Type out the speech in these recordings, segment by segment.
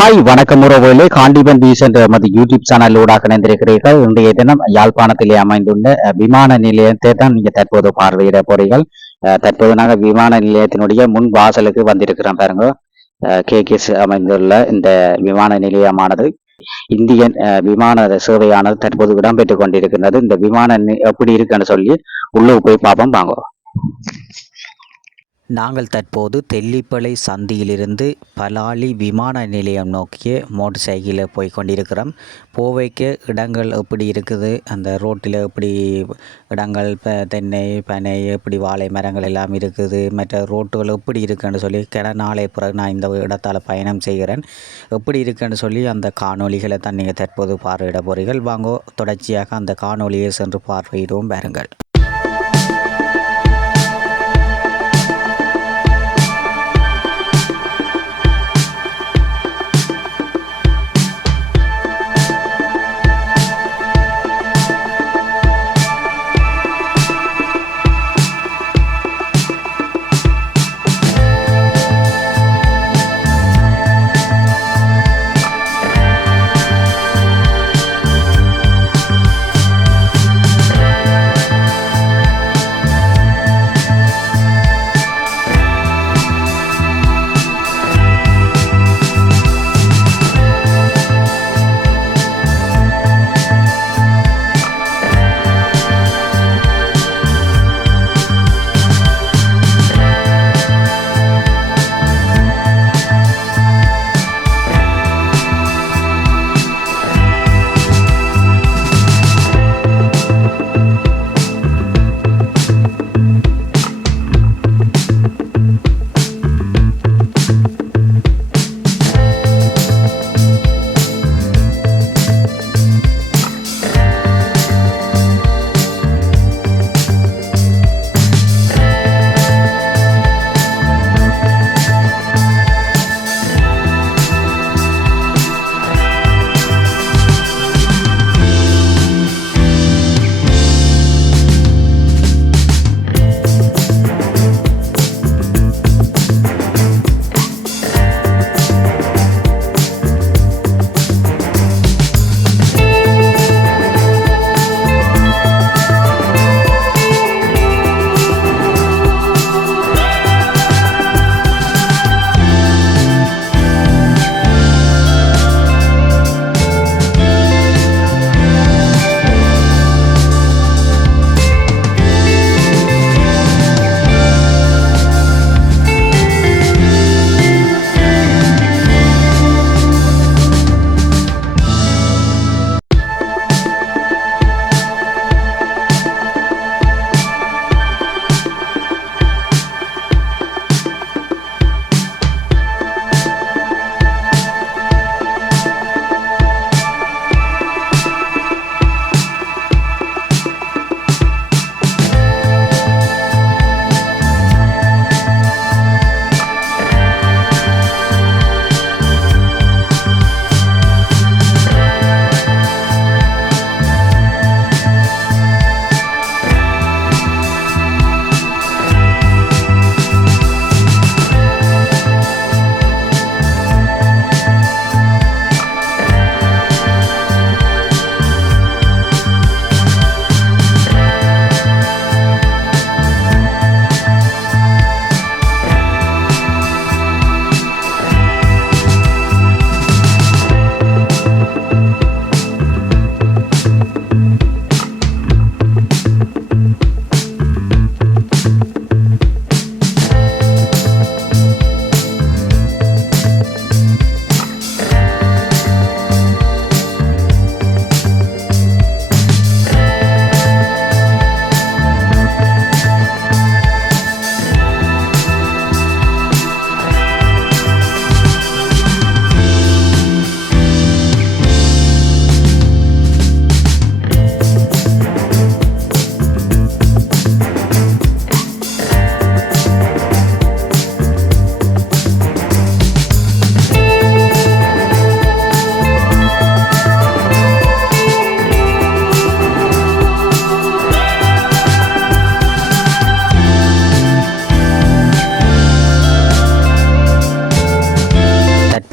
Hi வணக்கம் உறவுகளே, Kandiban piece என்ற எமது யூடியூப் சேனலூடாக இணைந்திருக்கிறீர்கள். இன்றைய தினம் யாழ்ப்பாணத்திலே அமைந்துள்ள விமான நிலையத்தை தான் நீங்க தற்போது பார்வையிட போறீர்கள். தற்போது நாங்கள் விமான நிலையத்தினுடைய முன் வாசலுக்கு வந்திருக்கிறோம் பாருங்க. கேகேஎஸ் அமைந்துள்ள இந்த விமான நிலையமானது இந்தியன் விமான சேவையானது தற்போது இடம்பெற்றுக் கொண்டிருக்கின்றது. இந்த விமானம் எப்படி இருக்குன்னு சொல்லி உள்ளே போய் பார்ப்போம் வாங்க. நாங்கள் தற்போது தெல்லிப்பளை சந்தியிலிருந்து பலாலி விமான நிலையம் நோக்கிய மோட்டர் சைக்கிளில் போய் கொண்டிருக்கிறோம். போவைக்கு இடங்கள் எப்படி இருக்குது, அந்த ரோட்டில் எப்படி இடங்கள் தென்னை பனை எப்படி வாழை மரங்கள் எல்லாம் இருக்குது, மற்ற ரோட்டுகள் எப்படி இருக்குன்னு சொல்லி நாளை பிறகு நான் இந்த இடத்தால் பயணம் செய்கிறேன். எப்படி இருக்குன்னு சொல்லி அந்த காணொலிகளை தான் நீங்கள் தற்போது பார்வையிட போகிறீர்கள். வாங்கோ தொடர்ச்சியாக அந்த காணொலியை சென்று பார்வையிடுவோம் பாருங்கள்.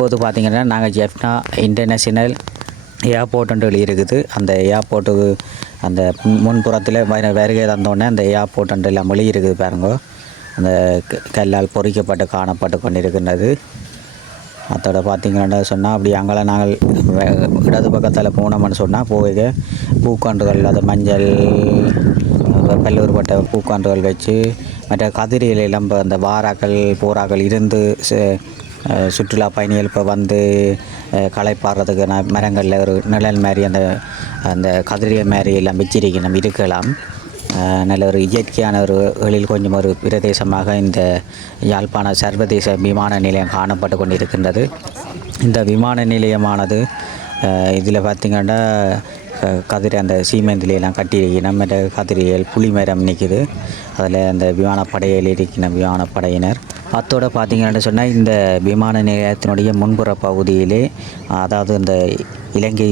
தற்போது பார்த்திங்கன்னா நாங்கள் ஜெஃப்னா இன்டர்நேஷ்னல் ஏர்போர்ட் ஒன்று இருக்குது. அந்த ஏர்போர்ட்டுக்கு அந்த முன்புறத்தில் வருகை தந்தோடனே அந்த ஏர்போர்ட் ஒன்று எல்லாம் மொழி இருக்குது பாருங்க. அந்த கல்லால் பொறிக்கப்பட்டு காணப்பட்டு கொண்டிருக்கின்றது. அதோட பார்த்திங்கன்னா சொன்னால் அப்படி அங்கே நாங்கள் இடது பக்கத்தில் போனோம்னு சொன்னால் போக பூக்காண்டுகள் அது மஞ்சள் பல்வேறுபட்ட பூக்காண்டுகள் வச்சு மற்ற கதிரியில் எல்லாம் அந்த வாராக்கள் போராக்கள் இருந்து சுற்றுலா பயணிகள் இப்போ வந்து களைப்பாடுறதுக்கு மரங்களில் ஒரு நிழல் மாதிரி அந்த அந்த கதிரிய மாதிரி எல்லாம் வச்சிருக்கணும் இருக்கலாம். நல்ல ஒரு இயற்கையான ஒரு எழில் கொஞ்சம் ஒரு பிரதேசமாக இந்த யாழ்ப்பாண சர்வதேச விமான நிலையம் காணப்பட்டு கொண்டிருக்கின்றது. இந்த விமான நிலையமானது இதில் பார்த்திங்கன்னா கதிரை அந்த சீமெந்திலாம் கட்டியிருக்கணும். மற்ற கதிரியல் புலி மரம் நிற்குது. அதில் அந்த விமானப்படையில் இருக்கிற விமானப்படையினர் அத்தோட பார்த்திங்கன்னு சொன்னால் இந்த விமான நிலையத்தினுடைய முன்புற பகுதியிலே அதாவது இந்த இலங்கை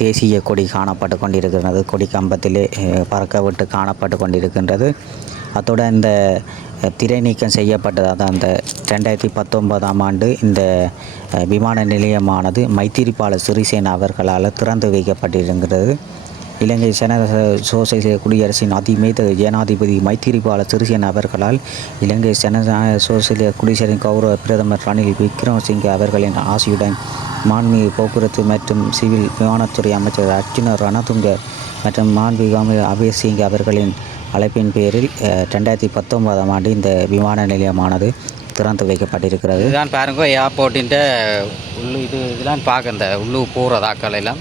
தேசிய கொடி காணப்பட்டு கொண்டிருக்கின்றது. கொடி கம்பத்திலே பறக்க விட்டு காணப்பட்டு கொண்டிருக்கின்றது. அத்தோட இந்த திரை நீக்கம் செய்யப்பட்டது. அதான் அந்த 2019ஆம் ஆண்டு இந்த விமான நிலையமானது மைத்திரிபால சிறிசேன அவர்களால் திறந்து வைக்கப்பட்டிருக்கிறது. இலங்கை சோசலிச குடியரசின் அதிமேத ஜனாதிபதி மைத்திரிபால சிறிசேன அவர்களால் இலங்கை சோசலிச குடியரசின் கௌரவ பிரதமர் ரணில் விக்ரமசிங்கே அவர்களின் ஆசியுடன் மாண்புமிகு போக்குவரத்து மற்றும் சிவில் விமானத்துறை அமைச்சர் அர்ஜுன ரணதுங்க மற்றும் மாண்புமிகு அபயசிங்க அவர்களின் அழைப்பின் பேரில் 2019ஆம் ஆண்டு இந்த விமான நிலையமானது திறந்து வைக்கப்பட்டிருக்கிறது. இதுதான் பாருங்க ஏர்போர்ட்டின் இதெல்லாம் பார்க்க இந்த உள்ளூர் போகிறதாக்கள் எல்லாம்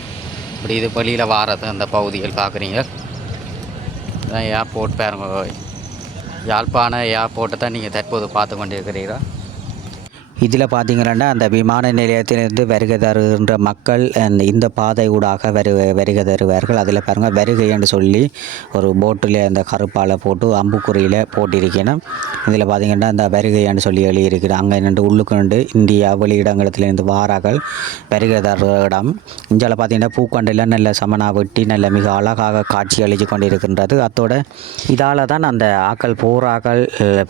இப்படி இது வெளியில் வாரது அந்த பகுதிகள் பார்க்குறீங்க. இதுதான் ஏர்போர்ட் பாருங்க. யாழ்ப்பாண ஏர்போர்ட்டை தான் நீங்கள் தற்போது பார்த்து கொண்டிருக்கிறீர்கள். இதில் பார்த்திங்கன்னா அந்த விமான நிலையத்திலிருந்து வருகை தருகின்ற மக்கள் இந்த பாதை ஊடாக வருகை தருவார்கள். அதில் பாருங்கள் வருகை என்று சொல்லி ஒரு போட்டில் அந்த கருப்பால் போட்டு அம்புக்குறியில் போட்டிருக்கணும். இதில் பார்த்திங்கன்னா அந்த வருகை என்று சொல்லி எழுதியிருக்கிறேன். அங்கே நின்று உள்ளுக்கு நின்று இந்தியா வெளியிடங்களிலிருந்து வாராக்கள் வருகை தர இடம். இந்தியாவில் பார்த்திங்கன்னா பூக்கண்டில் நல்ல சமனா வெட்டி நல்ல மிக அழகாக காட்சி அளித்து கொண்டிருக்கின்றது. அத்தோட இதால் தான் அந்த ஆக்கள் போராக்கள்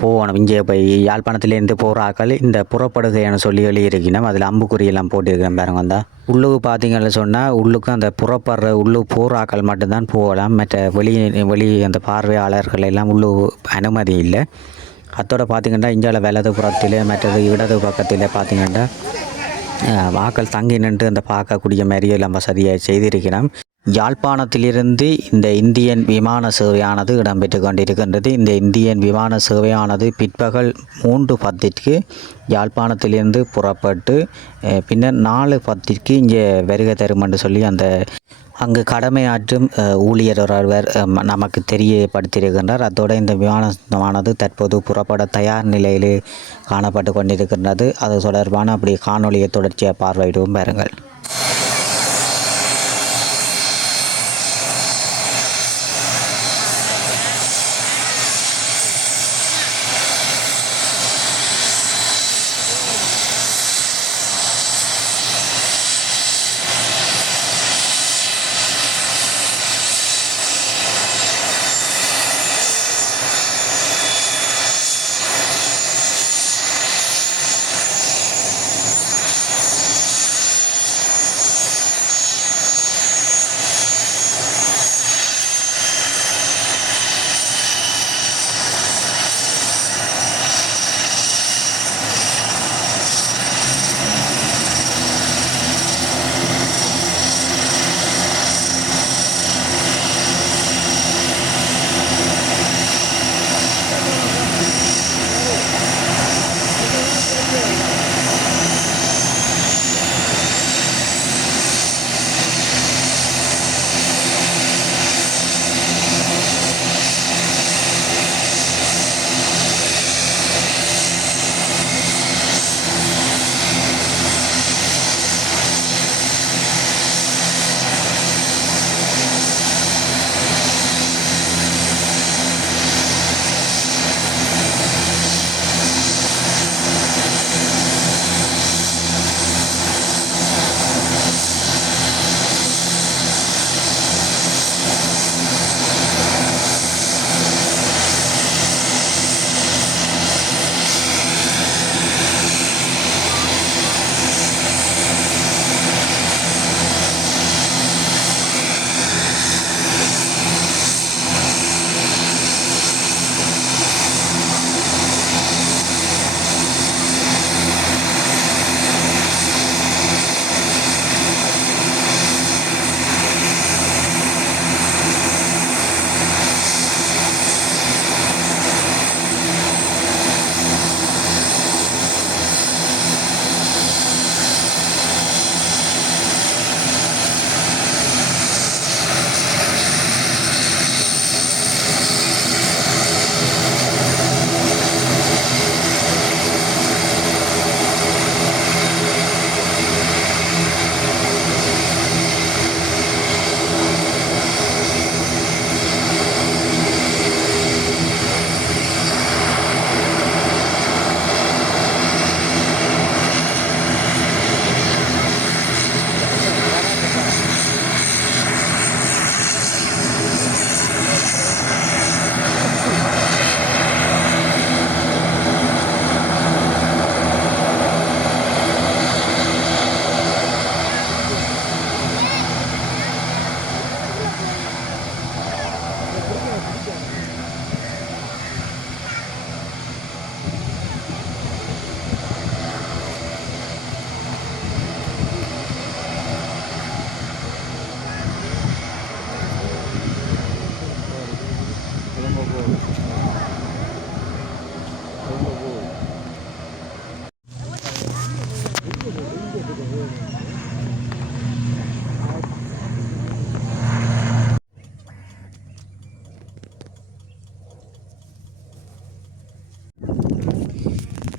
போகணும். இங்கே போய் யாழ்ப்பாணத்திலேருந்து போராக்கள் இந்த புறப்படுகைன்னு சொல்லி எழுதியிருக்கணும். அதில் அம்புக்குறியெல்லாம் போட்டிருக்கிறேன் பாருங்க. அந்த உள்ளுக்கு பார்த்திங்கன்னு சொன்னால் உள்ளுக்கு அந்த புறப்படுற உள்ளு போராக்கள் மட்டும்தான் போகலாம். மற்ற வெளி அந்த பார்வையாளர்கள் எல்லாம் உள்ளு அனுமதி இல்லை. அத்தோட பார்த்திங்கன்னா இந்தியாவில் வலது புறத்தில் மற்றது இடது பக்கத்தில் பார்த்திங்கன்னா வாக்கள் தங்கி நின்று அந்த பார்க்கக்கூடிய மாதிரி எல்லாம் வசதியாக செய்திருக்கிறோம். யாழ்ப்பாணத்திலிருந்து இந்த இந்தியன் விமான சேவையானது இடம்பெற்று கொண்டிருக்கின்றது. இந்த இந்தியன் விமான சேவையானது பிற்பகல் 3:10 யாழ்ப்பாணத்திலிருந்து புறப்பட்டு பின்னர் 4:10 இங்கே வருகை தரும் என்று சொல்லி அந்த அங்கு கடமையாற்றும் ஊழியர் ஒருவர் நமக்கு தெரியப்படுத்தியிருக்கின்றார். அதோடு இந்த விமானமானது தற்போது புறப்பட தயார் நிலையிலே காணப்பட்டு கொண்டிருக்கின்றது. அது தொடர்பான அப்படி காணொலியை தொடர்ச்சியாக பார்வையிடுவோம் பாருங்கள்.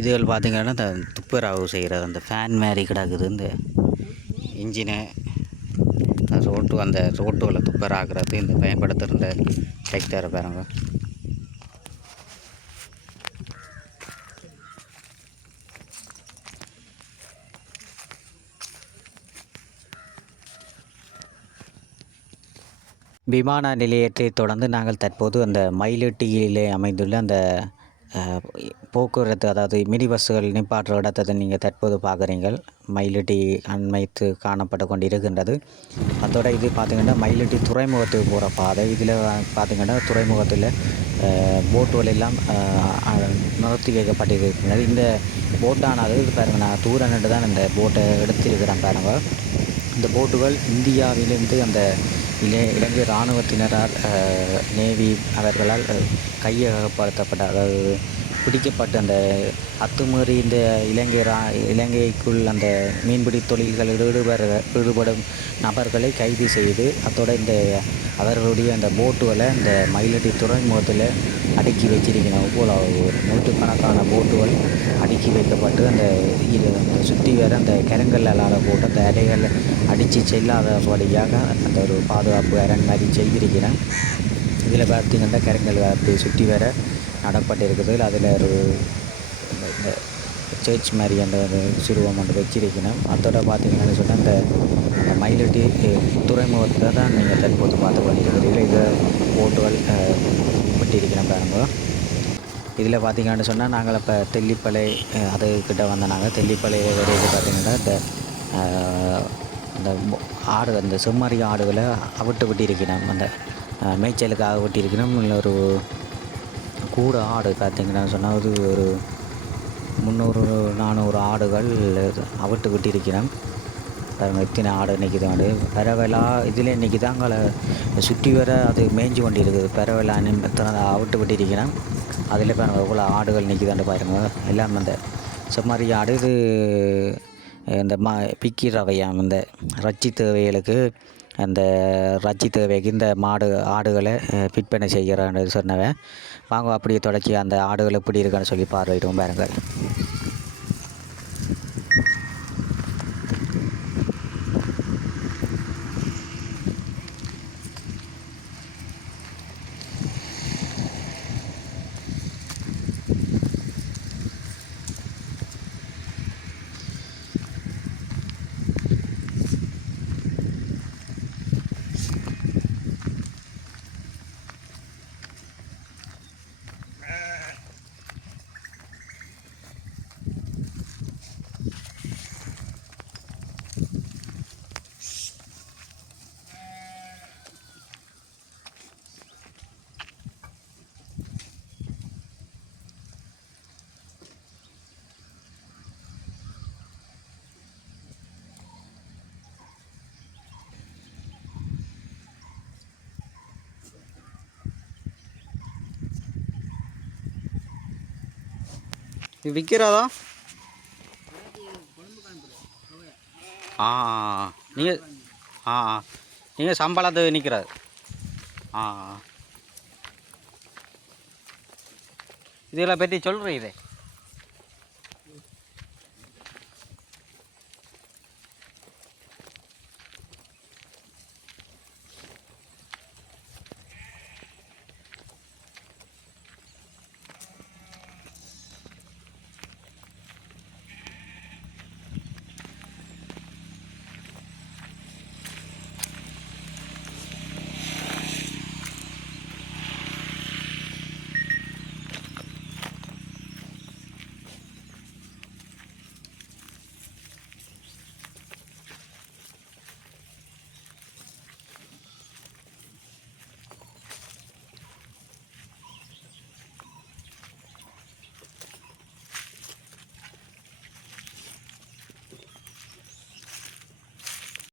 இதுகள் பார்த்திங்கன்னா இந்த துப்புரவு செய்கிறது அந்த ஃபேன் மாதிரி கிடக்குது இந்த இன்ஜினை அந்த ரோட்டுகளை துப்புராகிறது இந்த பயன்படுத்துகிற டிராக்டரை பாருங்க. விமான நிலையத்தை தொடர்ந்து நாங்கள் தற்போது அந்த மயிலட்டியிலே அமைந்துள்ள அந்த போக்குவரத்து, அதாவது மினி பஸ்ஸுகள் நிப்பாட்டுற இடத்தை நீங்கள் தற்போது பார்க்குறீங்கள். மயிலட்டி அண்மைத்து காணப்பட்டு கொண்டு இருக்கின்றது. அதோட இது பார்த்திங்கன்னா மயிலட்டி துறைமுகத்துக்கு போகிற பாதை. இதில் பார்த்திங்கன்னா துறைமுகத்தில் போட்டுகள் எல்லாம் நிறுத்தி வைக்கப்பட்டிருக்கின்றது. இந்த போட்டானது பாருங்கள், நான் தூரம் நின்று தான் இந்த போட்டை எடுத்திருக்கிறேன் பாருங்கள். இந்த போட்டுகள் இந்தியாவிலிருந்து அந்த இலங்கை இராணுவத்தினரால் நேவி அவர்களால் கையகப்படுத்தப்பட்ட, அதாவது பிடிக்கப்பட்ட அந்த அத்துமீறி இந்த இலங்கைக்குள் அந்த மீன்பிடி தொழில்களில் ஈடுபடும் நபர்களை கைது செய்து அதோட இந்த அவர்களுடைய அந்த போட்டுகளை இந்த மயிலட்டி துறைமுகத்தில் அடுக்கி வச்சிருக்கணும். போல் ஒரு நூற்றுக்கணக்கான போட்டுகள் அடுக்கி வைக்கப்பட்டு அந்த சுற்றி வர அந்த கருங்கல்லால் போட்டு அந்த அலைகள் அடித்து செல்லாதபடியாக அந்த ஒரு பாதுகாப்பு அரண் மாதிரி செய்திருக்கிறேன். இதில் பார்த்திங்கன்னா கருங்கல் அப்படி சுற்றி வர நடப்பட்டிருக்குது. அதில் ஒரு இந்த சர்ச் மாதிரி அந்த சிறுவம் ஒன்று வச்சிருக்கணும். அதோட பார்த்திங்கன்னு சொன்னால் இந்த மயிலட்டி துறைமுகத்தை தான் நீங்கள் தற்போது பார்த்து கொண்டிருக்கிறீர்கள். இதை போட்டுகள் விட்டிருக்கிறேன் பாருங்க. இதில் பார்த்திங்கன்னு சொன்னால் நாங்கள் இப்போ தெல்லிப்பளை அதுக்கிட்ட வந்த நாங்கள் தெல்லிப்பளை வரைக்கும் பார்த்திங்கன்னா இந்த ஆடு, அந்த செம்மறி ஆடுகளை விட்டிருக்கிறோம். அந்த மேய்ச்சலுக்காக விட்டிருக்கிறோம். இல்லை ஒரு கூட ஆடு பார்த்திங்கன்னா சொன்னால் அது ஒரு 300-400 ஆடுகள் விட்டிருக்கிறோம். பாருங்கள் இத்தனை ஆடு நிற்கிது. ஆடு பரவலா இதில் இன்றைக்கி தாங்களை சுற்றி வர அது மேய்ஞ்சி கொண்டு இருக்குது. பரவலா விட்டிருக்கிறோம். அதில் பாருங்கள் எவ்வளோ ஆடுகள் நிற்கிதாண்டு பாருங்கள். எல்லாம் அந்த செம்மறி ஆடு. இது இந்த பிக்கி ரவையாம், இந்த ரச்சி தேவைகளுக்கு, அந்த ரச்சி தேவைக்கு இந்த ஆடுகளை விற்பனை செய்கிறான்னு சொன்னவன். வாங்க அப்படியே தொடச்சி அந்த ஆடுகள் எப்படி இருக்கான்னு சொல்லி பார்வையிடுவோம் பாருங்கள். விற்கிறதா? நீங்கள் நீங்கள் சம்பளத்து நிற்கிறார். இதெல்லாம் பற்றி சொல்கிறேன்.